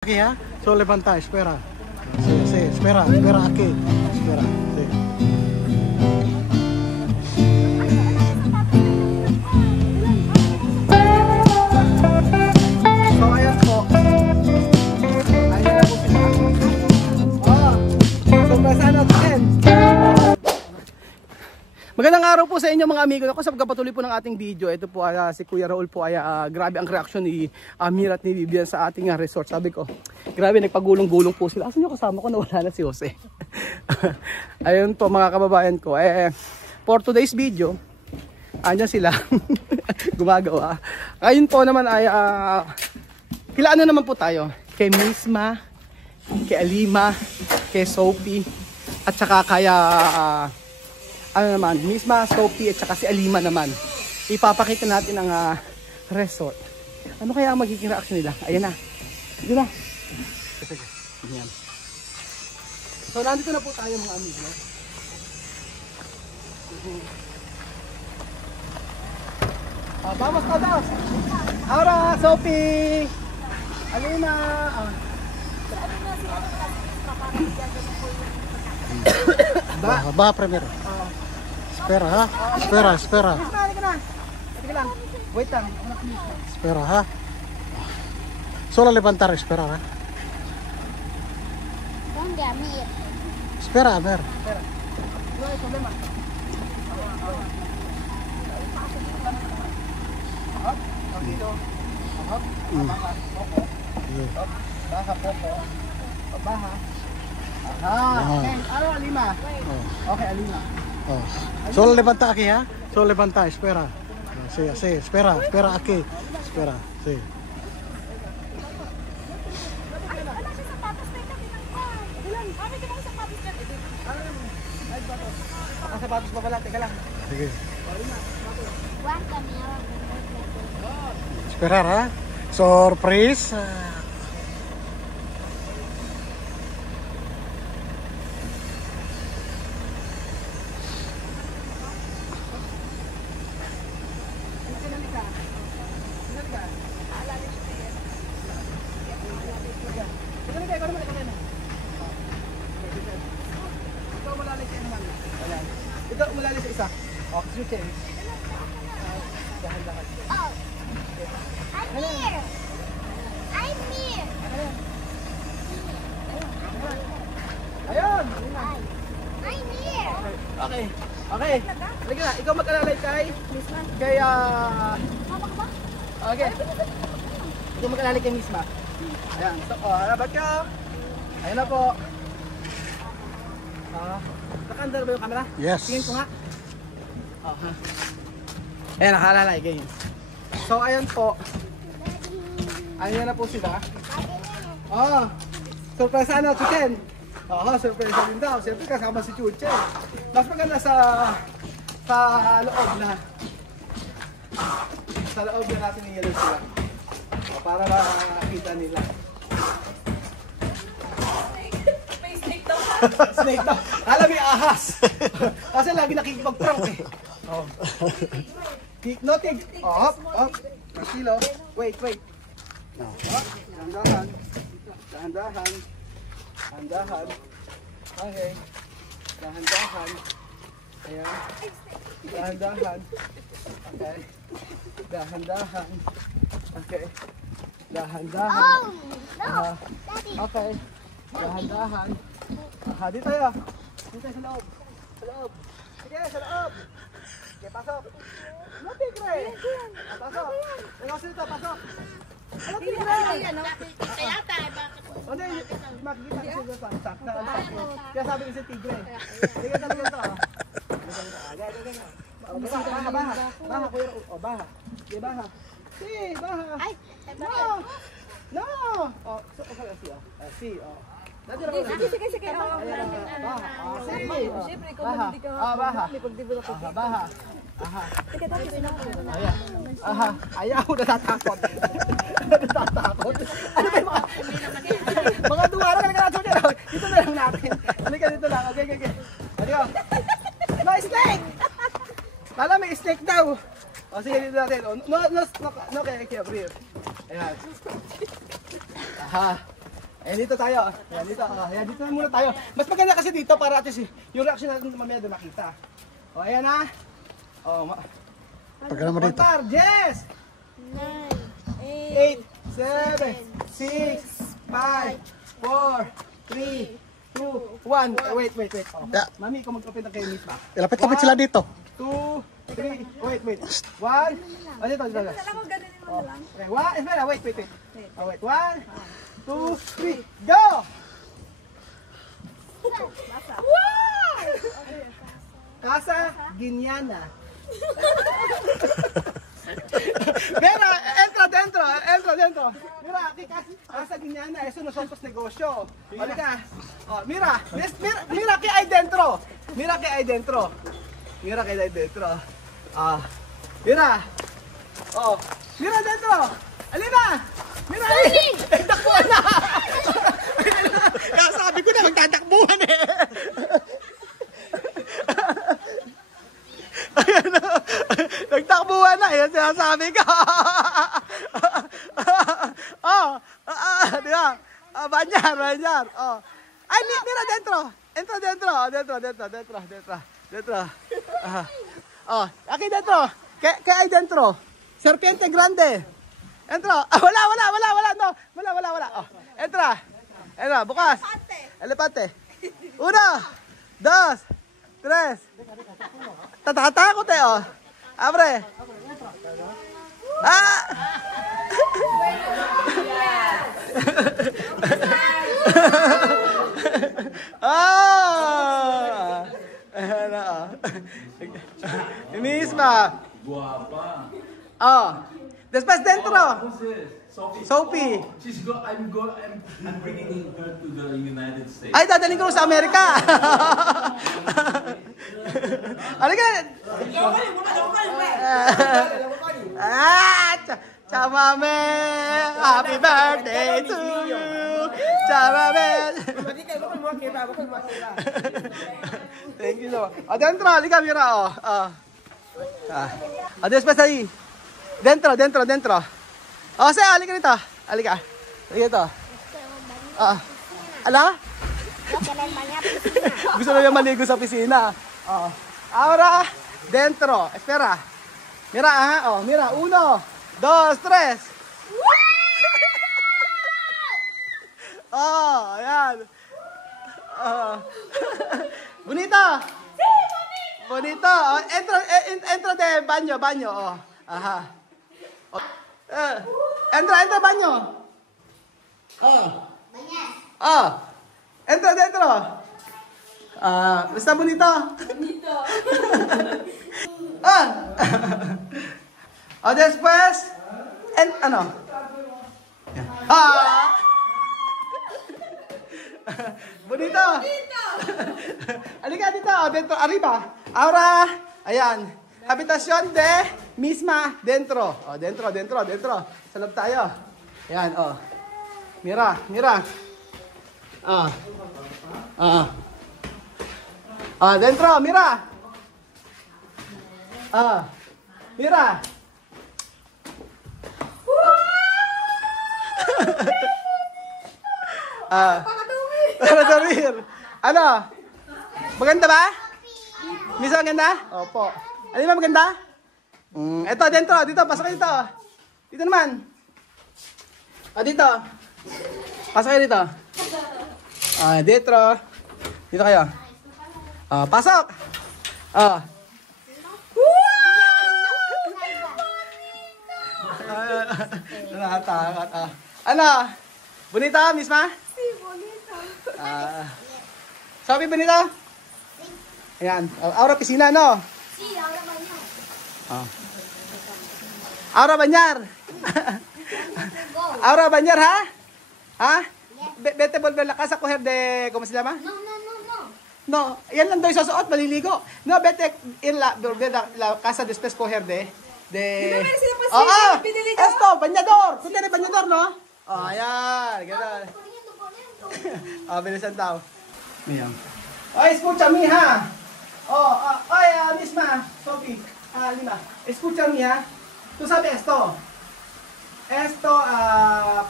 Aquí, ¿ah? Solo levanta, espera. Sí, sí, espera, espera aquí. Espera, sí. So, ayan po. Ayan na po sila. Oh, surprise ano, chicken. Magandang araw po sa inyo mga amigo. Ako sa pagpapatuloy po ng ating video. Ito po si Kuya Raul po ay grabe ang reaction ni Amir at ni Vivian sa ating resort. Sabi ko, grabe nagpagulong-gulong po sila. Asan yung kasama ko? Nawala na si Jose. Ayun po mga kababayan ko. For today's video, andyan sila. Gumagawa. Ayun po naman ay kila ano naman po tayo? Kay Misma, kay Alima, kay Sophie, at saka kaya ano naman, Misma, Sophie, at saka si Alima naman. Ipapakita natin ang resort. Ano kaya ang magiging reaction nila? Ayan na. Dito na. Ayan. So, nandito na po tayo mga amigo. Vamos todos! Ahora, Sophie! Alima! Baha primero. Espera, ha? Espera, espera. Halika lang. Wait lang. Espera, ha? Solo levantar, espera, ha? ¿Dónde, Amir? Espera, a ver. Espera. No hay problema. Hop, tranquilo. Hop, baja, poco. Hop, baja, poco. Hop, baja. Ajá. Okay, Alima. Okay, Alima. Oh. Solo levanta aquí, ¿ah? Solo levanta, espera. Sí, sí, espera, espera aquí. Espera, sí. Sapatos pa pala, teka lang. Sige. Esperar, ha? Surprise. Ikaw umulali sa isa. Oh, switch. Dahan-dahan. Oh. Amir! Amir! Ayun! Amir! Okay. Okay. Halika na. Ikaw mag-alalay kay Misma. Kay Okay. Ikaw mag-alalay kay Misma. Ayan. So, rabat ka. Ayan na po. Nakandar ba yung camera? Yes. Tingin ko nga. Ha. Ayan, nakalalay kayo. So, ayan po. Ayan na po sila. Surprise ano, chicken. Surprise din daw. Siyempre kasama si Chuche. Mas maganda sa loob na. Sa loob na natin i-yellow sila. Para makakita nila. Snake daw. Alam mo yung ahas. Kasi lagi nakikipag-prank eh. Notig. Hop, hop. Kilo. Wait. Dahan-dahan. Dahan-dahan. Dahan-dahan. Okay. Dahan-dahan. Ayan. Dahan-dahan. Okay. Dahan-dahan. Okay. Dahan-dahan. Oh! No! Daddy! Okay. Dahan-dahan. Dito tayo. Dito tayo sa loob. Sa loob. Sige, sa loob. Sige, pasok. No, tigre. Pasok. Ikaw dito, pasok. Ano, tigre? Kaya tayo, bakit? Hindi, makikita kasi dito. Sakta. Kaya sabi ko si tigre. Sige, talaga ito. Baha. Baha, kuya. Baha. Sige, baha. Sige, baha. Ay! No! Si. Sige. Siyempre, kung hindi ka baha. Baha. Ayaw, natatakot. Natatakot. Ano ba yung mga duwara ka natin dyan? Dito na lang natin. Halika dito lang. Okay. Halika. No, snake! Kala may snake daw. Sige, dito natin. No, okay, breathe. Ayan. Ayan, dito tayo. Ayan, dito. Ayan, dito na muna tayo. Mas maganda kasi dito para at least yung reaction natin mamaya doon makita. O, ayan na. O, Pagkala mo dito. Contar, Jess! 9, 8, 7, 6, 5, 4, 3, 2, 1. Wait. Oh. Yeah. Mami, ikaw mag-open ng kayo miss ba? Lapit-lapit sila dito. 2, 3, wait. 1. O, dito. Oh, okay, wait. Oh, wait. 1, 2, 3, go! Casa Guiana. Vera, entra dentro. Mira, aquí Casa Guiana, eso nosotros negosyo. Halika. Oh, mira que hay dentro. Mira que hay dentro. Ah, mira. Oh, mira dentro. Alina. Mira ahí. Takbuhan na. Kaya sabi ko na magtatakbuhan eh. Ayan na. Nagtakbuhan na. Ayan sinasabi ko. Di ba? Banyar. Oh. Ay, mira dentro. Entra dentro. Oh, aquí dentro. ¿Qué hay dentro? Serpiente grande. Entra. Wala. No. Wala. Oh, entra, bukas. Elepante. 1, 2, 3. Tatatakot eh, oh. Abre. Ah! Ayan na, oh. Misma. Guapa. Oh. Después dentro. Who's this? Sophie. I'm bringing her to the United States. Ay, dadaling ko sa Amerika. Halika. Chamame. Happy birthday to you. Chamame. Thank you so much. Adentro, halika, mira, oh. Después ahí. Dentro. O, say, halika dito. Halika dito. Ala? Gusto na yung maligo sa piscina. Ahora, dentro. Espera. Mira, oh, mira. 1, 2, 3. Oh, ayan. Bonito. Bonito. Oh, entra de banyo. Oh. Aha. Entra banyo. Entra dentro. Está bonito. Después, ano? Bonito. Halika dito, dentro, arriba. Ahora, ayan. Habitasyon de misma dentro. Oh, dentro. Sa loob tayo. Ayan, oh. Mira. Dentro, mira. Mira. Para dormir. Ano? Maganda ba? Misa maganda? Opo. Ano ba maganda? Ito, dito, pasok kayo dito. Dito naman. Dito. Pasok kayo dito. Dito kayo. Pasok. Nakakatakot. Ano? Bonita, misma? Sí, bonito. Sabi bonita? Ayan. Aura piscina, no? Sí, ahora baño. Aura Banyar. Aura Banyar, ha? Ha? Vete volver la casa a coger de... ¿Cómo se llama? No. No, yan lang daw yung susuot, maliligo. No, vete ir volver la casa después coger de... Esto, bañador. Tú tienes bañador, ¿no? Ayan. Ganun. Bilisan daw. Ayan. Ay, escucha, mija. Misma, Sophie. Lima. Escucha, mija. Tú sabes esto. Esto,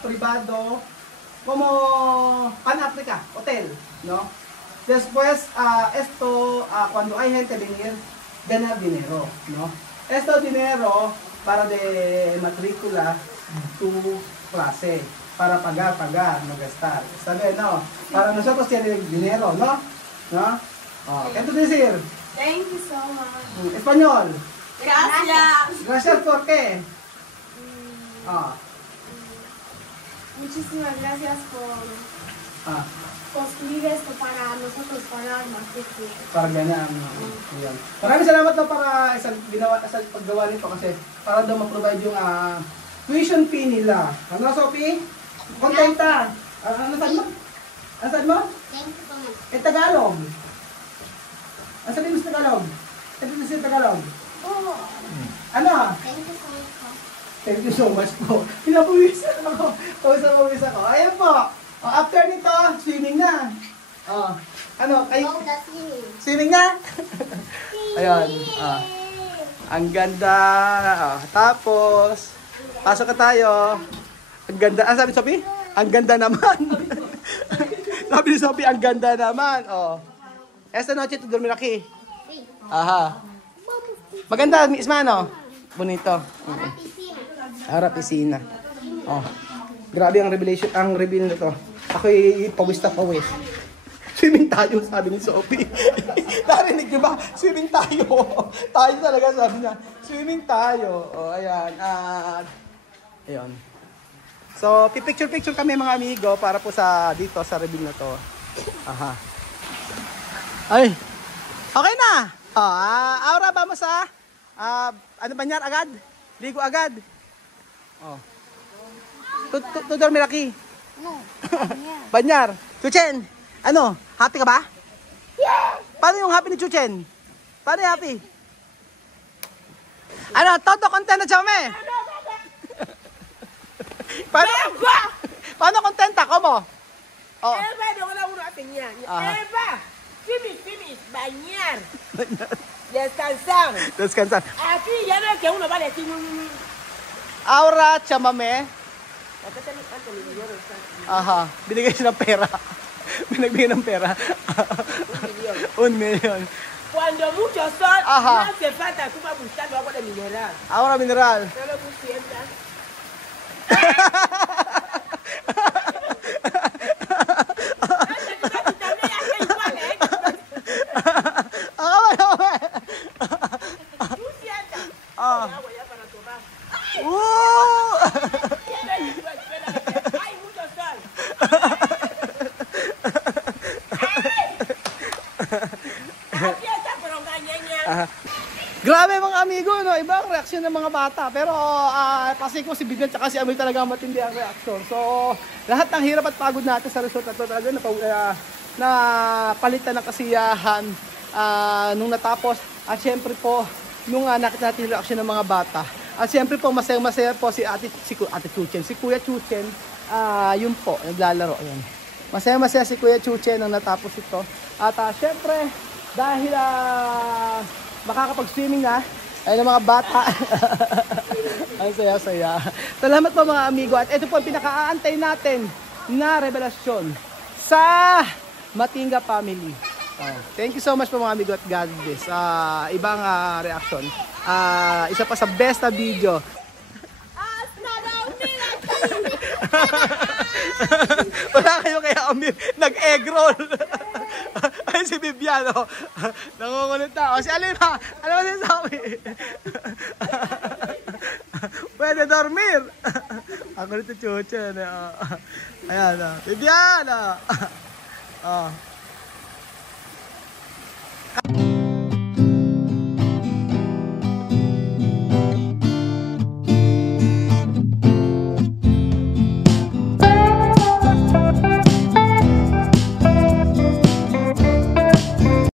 privado. como Pan-Africa, hotel, ¿no? Después, esto, cuando hay gente venir, ganar dinero, ¿no? Esto dinero para de matrícula tu clase, para pagar, no gastar. ¿Está bien, no? Para nosotros tiene dinero, ¿no? ¿No? ¿Qué decir? Thank you so much. Español. Gracias. Gracias, ¿por qué? Muchísimas gracias por construir esto para nosotros pagar matrícula. Para ganyan. Ayan. Maraming salamat daw para sa paggawa nito kasi para daw ma-provide yung tuition fee nila. Ano, Sophie? Kontenta. Ano saan mo? Ano saan mo? Thank you so much. Tagalog. Ano sabihin mo sa Tagalog? Sabihin mo sa Tagalog. Oh, Ano? thank you so much po. Thank you so much po. Pinapawisan ako. Pawis ako. Ayan po. After nito, swimming na. Ano? Go the swimming. Swimming na? Ayan. Ang ganda. Tapos, pasok ka tayo. Ang ganda. Ano sabi ni Sophie? Ang ganda naman. Sabi ni Sophie, ang ganda naman. Esta noche to dormir aquí. Aha. Maganda, Miss Mano. Bonito. Harap piscina. Grabe ang reveal nito. Ako'y pawis na pawis. Swimming tayo, sabi ni Sophie. Narinig niyo ba? Swimming tayo. Tayo talaga, sabi niya. Swimming tayo. Ayan. Ayan. So, picture kami mga amigo para po sa dito sa reveal na to. Aha. Ay. Okay na. Aura, vamos ano ba niyan agad? Ligo agad. Tudor Miraki. No. Banyar. Chuchen. Ano? Happy ka ba? Yeah! Paano yung happy ni Chuchen? Paano yung happy? Ano? Todo content na chame? Paano contenta? Como? Eva, no la uno a teñar. Eva, finish, bañar. Descansar. Descansar. Aquí ya no es que uno va a decir. Aura, chamame. Aha. Binigay siya ng pera. Binagbigay ng pera. 1 million. Cuando mucho sol, Ajá. no hace falta tú vas buscando agua de mineral. Aura mineral. Solo tú sientas. Tú sientas. Agua ya para tomar. Hay mucho sol. Aquí está pero engañeña. Grabe mga amigo, no? Iba ang reaksyon ng mga bata. Pero kasi ko si Vivian at si Amel talaga matindi ang reaksyon. So, lahat ng hirap at pagod natin sa resort na ito talaga napalitan ng kasiyahan nung natapos. At syempre po, nung nakita natin yung reaksyon ng mga bata. At syempre po, masaya po si Ate Chuchen, si Kuya Chuchen, yun po, naglalaro. Ayan. Masaya si Kuya Chuchen nang natapos ito. At syempre, dahil makakapag-swimming na, ay ng mga bata. Ang saya-saya. Salamat po mga amigo. At ito po ang pinaka-aantay natin na revelasyon sa Matinga family. Thank you so much po mga amigo at God bless. Ibang reaction. Isa pa sa best na video. Wala kayo kaya nag-egg roll. Ay si Bibiano. Nangungulit na. O si Alima. Ano ba sinasabi? Pwede dormir. Ako nito chucha. Ayan. Bibiano.